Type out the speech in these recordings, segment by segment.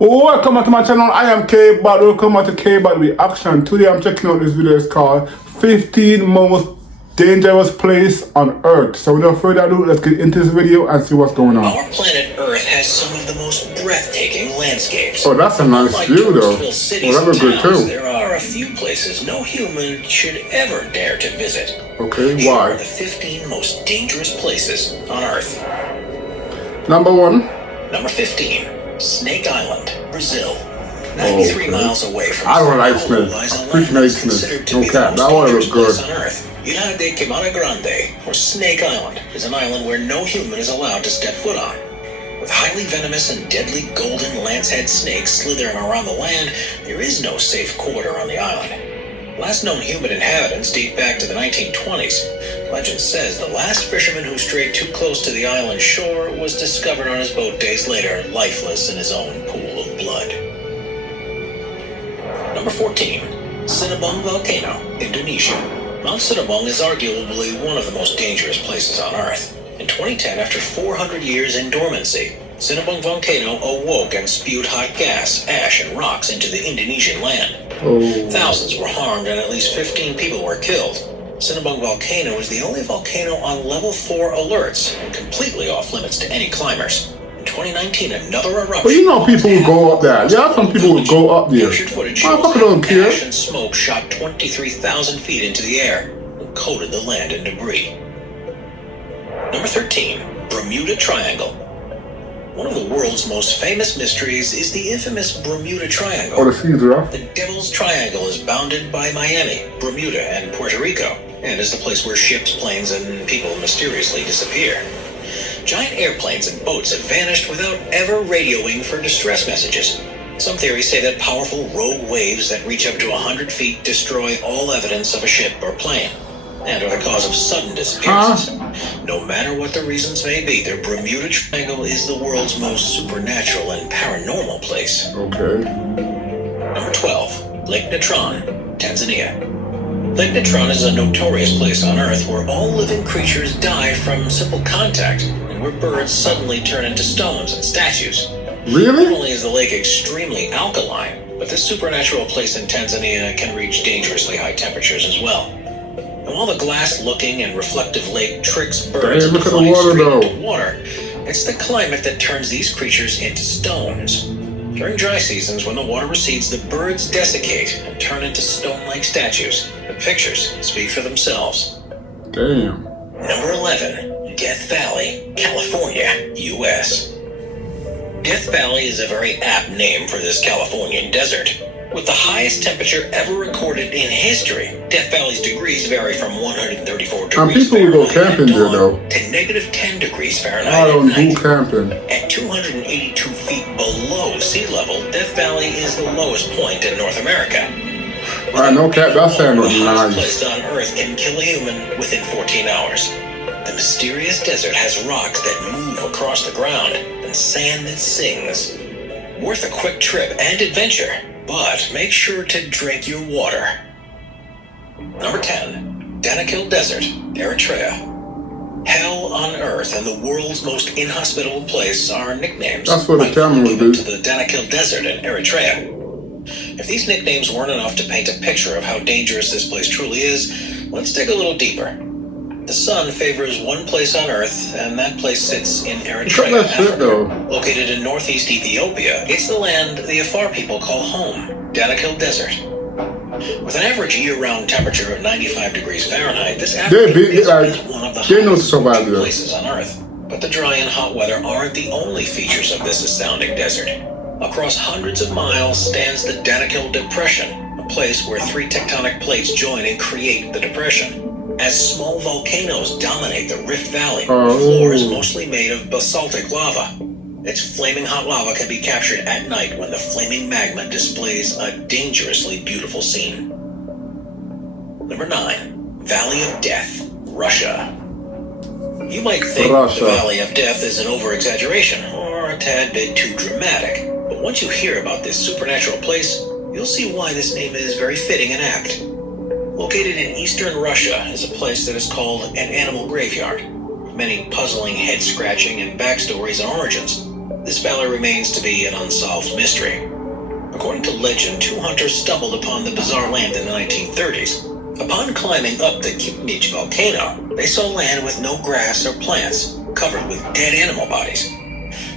Welcome to my channel. I am Kbad. Welcome to Kbad Reaction. Today I'm checking out this video. It's called 15 Most Dangerous Place on Earth. So without further ado, let's get into this video and see what's going on. Our planet Earth has some of the most breathtaking landscapes. Oh, that's a nice view though. Well, that looks good too. There are a few places no human should ever dare to visit. Okay, Here why? are the 15 most dangerous places on Earth. Number 1. Number 15. Snake Island, Brazil. 93 miles away from I don't like snakes. No cap. That one looks good. On Earth. Ilha de Queimada Grande, or Snake Island, is an island where no human is allowed to step foot on. With highly venomous and deadly golden lancehead snakes slithering around the land, there is no safe quarter on the island. Last known human inhabitants date back to the 1920s. Legend says the last fisherman who strayed too close to the island shore was discovered on his boat days later, lifeless in his own pool of blood. Number 14. Sinabung Volcano, Indonesia. Mount Sinabung is arguably one of the most dangerous places on Earth. In 2010, after 400 years in dormancy, Sinabung Volcano awoke and spewed hot gas, ash, and rocks into the Indonesian land. Thousands were harmed and at least 15 people were killed. Sinabung Volcano is the only volcano on level 4 alerts and completely off limits to any climbers. In 2019, another eruption. But you know people will go up there. Yeah, some people will go up there. I don't care. Ash and smoke shot 23,000 feet into the air and coated the land in debris. Number 13. Bermuda Triangle. One of the world's most famous mysteries is the infamous Bermuda Triangle. Oh, the seas are off. The Devil's Triangle is bounded by Miami, Bermuda, and Puerto Rico, and is the place where ships, planes, and people mysteriously disappear. Giant airplanes and boats have vanished without ever radioing for distress messages. Some theories say that powerful rogue waves that reach up to 100 feet destroy all evidence of a ship or plane, and are the cause of sudden disappearances. No matter what the reasons may be, the Bermuda Triangle is the world's most supernatural and paranormal place. Okay. Number 12. Lake Natron, Tanzania. Lake Natron is a notorious place on Earth where all living creatures die from simple contact, and where birds suddenly turn into stones and statues. Really? Not only is the lake extremely alkaline, but this supernatural place in Tanzania can reach dangerously high temperatures as well. And while the glass-looking and reflective lake tricks birds into flying straight into water, it's the climate that turns these creatures into stones. During dry seasons, when the water recedes, the birds desiccate and turn into stone-like statues. The pictures speak for themselves. Damn. Number 11. Death Valley, California, U.S. Death Valley is a very apt name for this Californian desert. With the highest temperature ever recorded in history, Death Valley's degrees vary from 134 degrees people will go camping there though. To negative 10 degrees Fahrenheit I don't at night. do camping. At 282 feet below sea level, Death Valley is the lowest point in North America. No cap, that sounds nice. The hottest place on Earth can kill a human within 14 hours. The mysterious desert has rocks that move across the ground and sand that sings. Worth a quick trip and adventure. But make sure to drink your water. Number 10. Danakil Desert, Eritrea. Hell on Earth and the world's most inhospitable place are nicknames. That's what the camera would given do. to the Danakil Desert in Eritrea. If these nicknames weren't enough to paint a picture of how dangerous this place truly is, let's dig a little deeper. The sun favors one place on Earth, and that place sits in Eritrea, Africa. Located in northeast Ethiopia, it's the land the Afar people call home, Danakil Desert. With an average year-round temperature of 95 degrees Fahrenheit, this African desert is one of the hottest places on Earth. But the dry and hot weather aren't the only features of this astounding desert. Across hundreds of miles stands the Danakil Depression, a place where 3 tectonic plates join and create the depression. As small volcanoes dominate the Rift Valley, the floor is mostly made of basaltic lava. Its flaming hot lava can be captured at night when the flaming magma displays a dangerously beautiful scene. Number 9. Valley of Death, Russia. You might think the Valley of Death is an over-exaggeration or a tad bit too dramatic, but once you hear about this supernatural place, you'll see why this name is very fitting and apt. Located in eastern Russia is a place that is called an animal graveyard, with many puzzling head-scratching and backstories and origins. This valley remains to be an unsolved mystery. According to legend, two hunters stumbled upon the bizarre land in the 1930s. Upon climbing up the Kbad volcano, they saw land with no grass or plants, covered with dead animal bodies.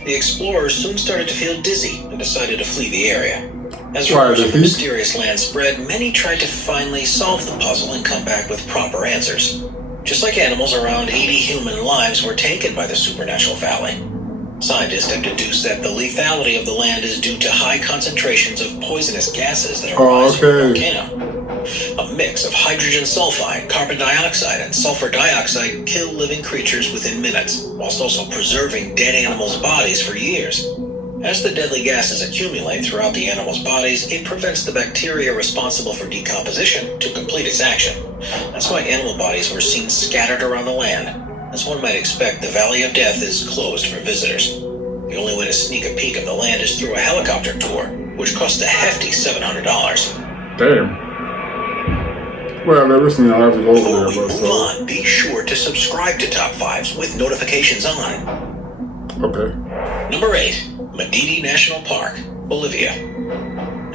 The explorers soon started to feel dizzy and decided to flee the area. As rumors of the mysterious land spread, many tried to finally solve the puzzle and come back with proper answers. Just like animals, around 80 human lives were taken by the supernatural valley. Scientists have deduced that the lethality of the land is due to high concentrations of poisonous gases that arise from the volcano. A mix of hydrogen sulfide, carbon dioxide, and sulfur dioxide kill living creatures within minutes, whilst also preserving dead animals' bodies for years. As the deadly gases accumulate throughout the animals' bodies, it prevents the bacteria responsible for decomposition to complete its action. That's why animal bodies were seen scattered around the land. As one might expect, the Valley of Death is closed for visitors. The only way to sneak a peek of the land is through a helicopter tour, which costs a hefty $700. Damn. Well, listen, I'll have to go over there. Before we move on, be sure to subscribe to Top 5s with notifications on. Okay. Number 8. Madidi National Park, Bolivia.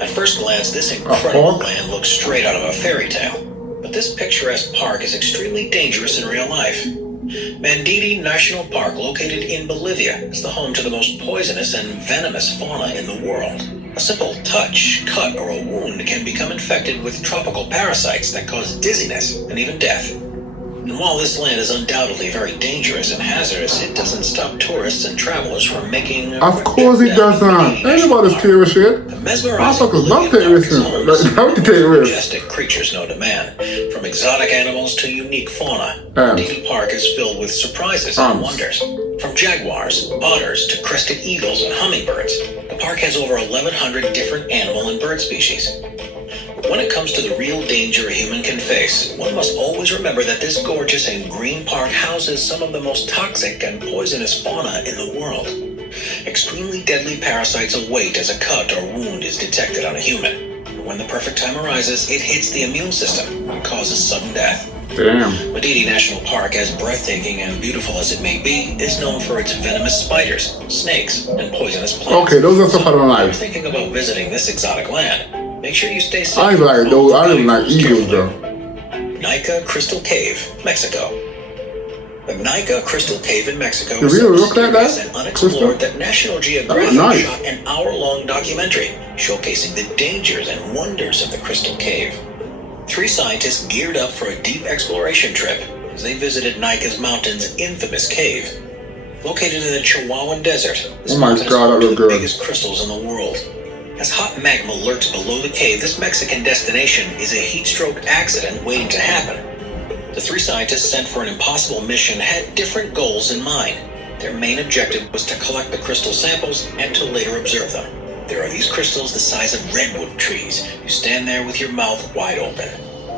At first glance, this incredible land looks straight out of a fairy tale. But this picturesque park is extremely dangerous in real life. Madidi National Park, located in Bolivia, is the home to the most poisonous and venomous fauna in the world. A simple touch, cut, or a wound can become infected with tropical parasites that cause dizziness and even death. And while this land is undoubtedly very dangerous and hazardous, it doesn't stop tourists and travelers from making... Of course it doesn't. Anybody's taking shit. Motherfuckers love taking risks. Love to take risks. Majestic creatures know demand. From exotic animals to unique fauna, Madidi Park is filled with surprises and wonders. From jaguars, otters, to crested eagles and hummingbirds, the park has over 1,100 different animal and bird species. When it comes to the real danger a human can face, one must always remember that this gorgeous and green park houses some of the most toxic and poisonous fauna in the world. Extremely deadly parasites await as a cut or wound is detected on a human. When the perfect time arises, it hits the immune system and causes sudden death. Damn. Madidi National Park, as breathtaking and beautiful as it may be, is known for its venomous spiders, snakes, and poisonous plants. Okay, those are stuff I don't If you're like. thinking about visiting this exotic land, make sure you stay safe. I like those. I don't like eagles though. Nika Crystal Cave, Mexico. The Nika Crystal Cave in Mexico Did is we so look like mysterious that? and unexplored Crystal? that National Geographic nice. shot an hour-long documentary showcasing the dangers and wonders of the Crystal Cave. 3 scientists geared up for a deep exploration trip as they visited Nika's mountain's infamous cave. Located in the Chihuahuan Desert, this mountain is one of the biggest crystals in the world. As hot magma lurks below the cave, this Mexican destination is a heat-stroke accident waiting to happen. The 3 scientists sent for an impossible mission had different goals in mind. Their main objective was to collect the crystal samples and to later observe them. There are these crystals the size of redwood trees. You stand there with your mouth wide open,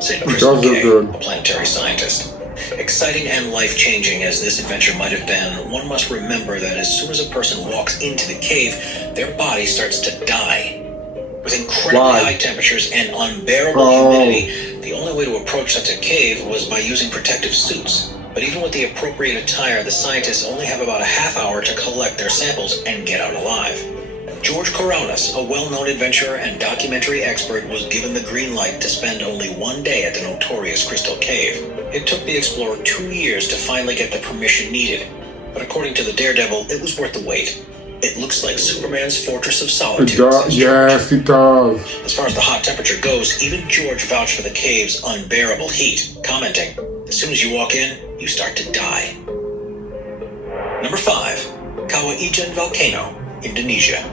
said Crystal K, a planetary scientist. Exciting and life-changing as this adventure might have been, one must remember that as soon as a person walks into the cave, their body starts to die. With incredibly high temperatures and unbearable humidity, the only way to approach such a cave was by using protective suits. But even with the appropriate attire, the scientists only have about a half hour to collect their samples and get out alive. George Kourounis, a well-known adventurer and documentary expert, was given the green light to spend only 1 day at the notorious Crystal Cave. It took the explorer 2 years to finally get the permission needed, but according to the Daredevil, it was worth the wait. It looks like Superman's Fortress of Solitude. Yes, it does. As far as the hot temperature goes, even George vouched for the cave's unbearable heat, commenting, "As soon as you walk in, you start to die." Number 5. Kawah Ijen Volcano, Indonesia.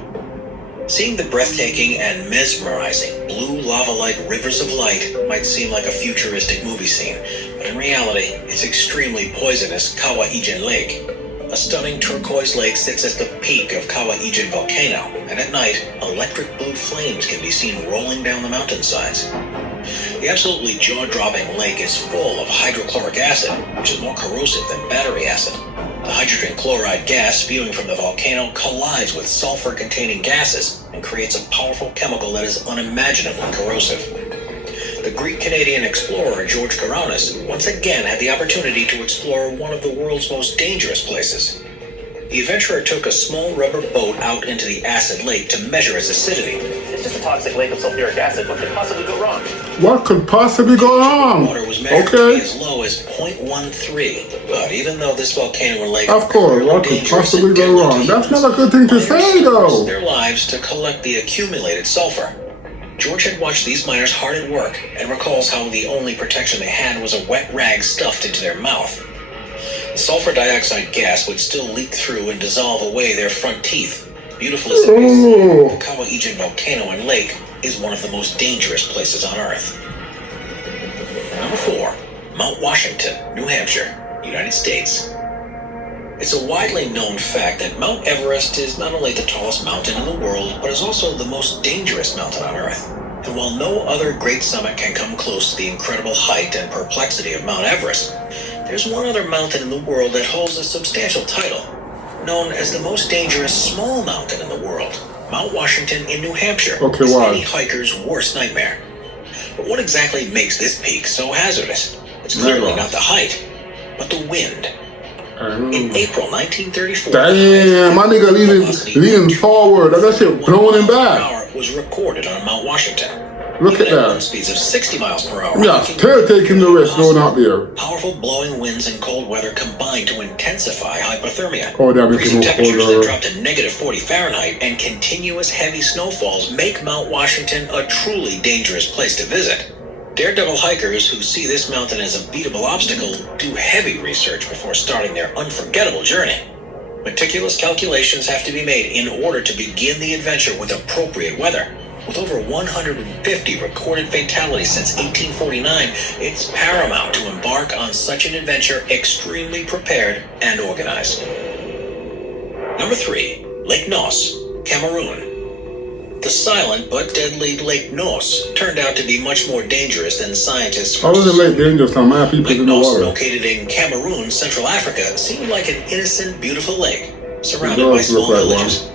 Seeing the breathtaking and mesmerizing blue lava-like rivers of light might seem like a futuristic movie scene, but in reality, it's extremely poisonous Kawah Ijen Lake. A stunning turquoise lake sits at the peak of Kawah Ijen Volcano, and at night, electric blue flames can be seen rolling down the mountainsides. The absolutely jaw-dropping lake is full of hydrochloric acid, which is more corrosive than battery acid. The hydrogen chloride gas spewing from the volcano collides with sulfur-containing gases and creates a powerful chemical that is unimaginably corrosive. The Greek-Canadian explorer George Kourounis once again had the opportunity to explore one of the world's most dangerous places. The adventurer took a small rubber boat out into the acid lake to measure its acidity. It's just a toxic lake of sulfuric acid. What could possibly go wrong? What could possibly go wrong? Water was measured to be as low as 0.13. But even though this volcano and lake Of course, what could possibly go wrong? That's not a good thing to say, though. Their lives to collect the accumulated sulfur. George had watched these miners hard at work and recalls how the only protection they had was a wet rag stuffed into their mouth. The sulfur dioxide gas would still leak through and dissolve away their front teeth. Beautiful as it is, the Kawaiian volcano and lake is one of the most dangerous places on Earth. Number 4. Mount Washington, New Hampshire, United States. It's a widely known fact that Mount Everest is not only the tallest mountain in the world, but is also the most dangerous mountain on Earth. And while no other great summit can come close to the incredible height and perplexity of Mount Everest, there's one other mountain in the world that holds a substantial title, known as the most dangerous small mountain in the world. Mount Washington in New Hampshire is any hiker's worst nightmare. But what exactly makes this peak so hazardous? It's clearly not the height, but the wind. In April 1934, damn, my nigga leaning forward. That shit blowing him back. Was recorded on Mount Washington. Look at that. Wind speeds of 60 miles per hour. Yeah, still taking the risk going out there. Powerful blowing winds and cold weather combine to intensify hypothermia. Oh, that freezing temperatures that drop to negative 40 Fahrenheit and continuous heavy snowfalls make Mount Washington a truly dangerous place to visit. Daredevil hikers who see this mountain as a beatable obstacle do heavy research before starting their unforgettable journey. Meticulous calculations have to be made in order to begin the adventure with appropriate weather. With over 150 recorded fatalities since 1849, it's paramount to embark on such an adventure extremely prepared and organized. Number 3. Lake Nos, Cameroon. The silent but deadly Lake Nos turned out to be much more dangerous than scientists first. How is it Lake dangerous? How many people in the water? Located in Cameroon, Central Africa, seemed like an innocent, beautiful lake, surrounded by small villages.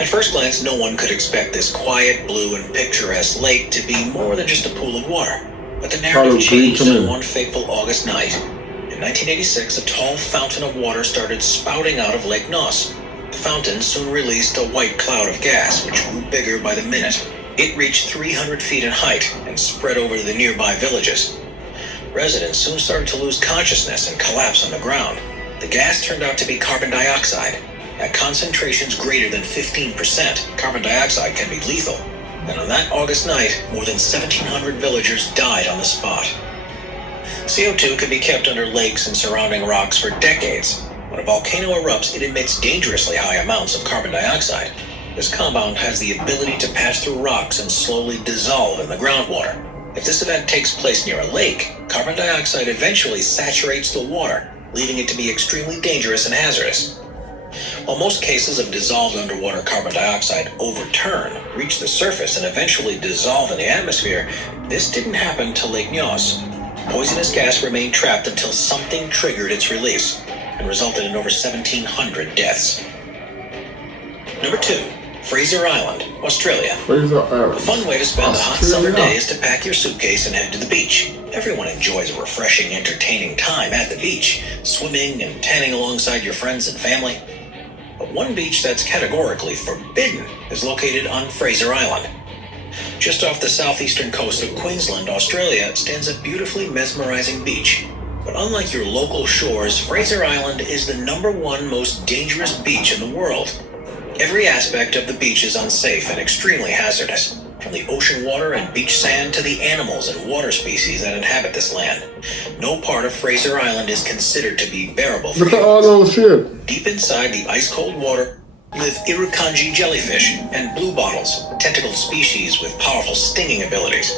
At first glance, no one could expect this quiet, blue, and picturesque lake to be more than just a pool of water. But the narrative changed on one fateful August night. In 1986, a tall fountain of water started spouting out of Lake Nos. The fountain soon released a white cloud of gas, which grew bigger by the minute. It reached 300 feet in height and spread over the nearby villages. Residents soon started to lose consciousness and collapse on the ground. The gas turned out to be carbon dioxide. At concentrations greater than 15%, carbon dioxide can be lethal. And on that August night, more than 1,700 villagers died on the spot. CO2 can be kept under lakes and surrounding rocks for decades. When a volcano erupts, it emits dangerously high amounts of carbon dioxide. This compound has the ability to pass through rocks and slowly dissolve in the groundwater. If this event takes place near a lake, carbon dioxide eventually saturates the water, leaving it to be extremely dangerous and hazardous. While most cases of dissolved underwater carbon dioxide overturn, reach the surface, and eventually dissolve in the atmosphere, this didn't happen to Lake Nos. Poisonous gas remained trapped until something triggered its release and resulted in over 1,700 deaths. Number 2. Fraser Island, Australia. A fun way to spend a hot summer day is to pack your suitcase and head to the beach. Everyone enjoys a refreshing, entertaining time at the beach, swimming and tanning alongside your friends and family. But one beach that's categorically forbidden is located on Fraser Island. Just off the southeastern coast of Queensland, Australia, stands a beautifully mesmerizing beach. But unlike your local shores, Fraser Island is the #1 most dangerous beach in the world. Every aspect of the beach is unsafe and extremely hazardous, from the ocean water and beach sand to the animals and water species that inhabit this land. No part of Fraser Island is considered to be bearable for Look at all those shit. Deep inside the ice-cold water live irukandji jellyfish and bluebottles, tentacled species with powerful stinging abilities.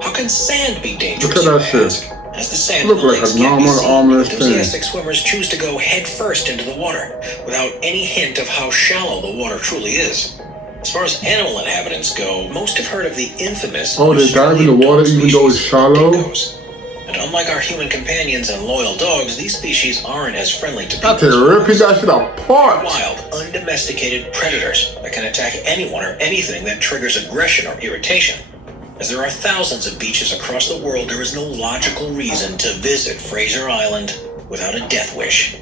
How can sand be dangerous? Look at that shit. As the sand Look like a normal armless thing. Enthusiastic swimmers choose to go headfirst into the water, without any hint of how shallow the water truly is. As far as animal inhabitants go, most have heard of the infamous... Oh, they dive in the water even though it's shallow? Dingoes. And unlike our human companions and loyal dogs, these species aren't as friendly to people. They're ripping that shit apart. Wild, undomesticated predators that can attack anyone or anything that triggers aggression or irritation. As there are thousands of beaches across the world, there is no logical reason to visit Fraser Island without a death wish.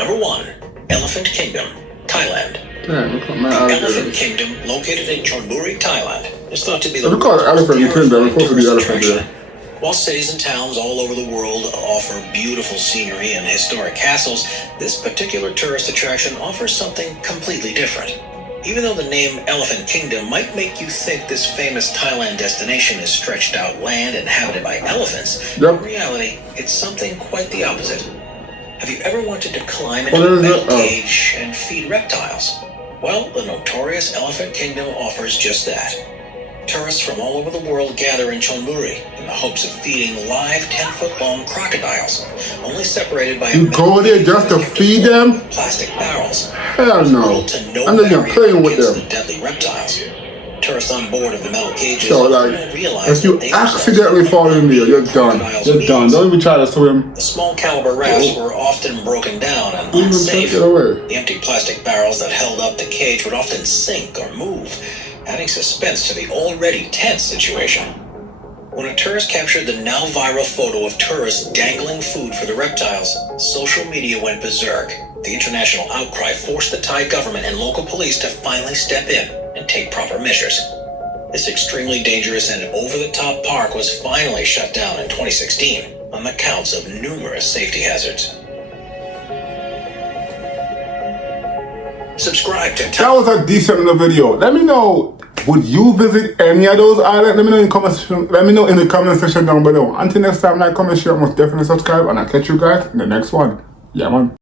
Number 1, Elephant Kingdom, Thailand. Damn, look at my The eyes. Elephant Kingdom, located in Chonburi, Thailand, is thought to be the If we call it world's Elephant most Kingdom, it's supposed to be tourist elephant attraction. there. While cities and towns all over the world offer beautiful scenery and historic castles, this particular tourist attraction offers something completely different. Even though the name Elephant Kingdom might make you think this famous Thailand destination is stretched out land inhabited by elephants, Yep. in reality, it's something quite the opposite. Have you ever wanted to climb What into a is metal it? Oh. cage and feed reptiles? Well, the notorious Elephant Kingdom offers just that. Tourists from all over the world gather in Chonburi in the hopes of feeding live 10-foot-long crocodiles, only separated by a You metal go there cage just to kept feed afloat them? with plastic barrels. Hell no. Little to no I'm not even barrier playing with against them. the deadly reptiles. Tourists on board of the metal cages So, often like, don't realize if you that they themselves accidentally could fall in there, you're be done. crocodiles' You're done. meals. Don't even try to swim. The small caliber rafts were often broken down and Even unsafe. take it away. The empty plastic barrels that held up the cage would often sink or move, adding suspense to the already tense situation. When a tourist captured the now viral photo of tourists dangling food for the reptiles, social media went berserk. The international outcry forced the Thai government and local police to finally step in and take proper measures. This extremely dangerous and over-the-top park was finally shut down in 2016 on the counts of numerous safety hazards. Subscribe to That was a decent little video. Let me know, would you visit any of those islands? Let me know in the comment section. Let me know in the comment section down below. Until next time, like, comment, share, most definitely subscribe, and I'll catch you guys in the next one. Yeah, man.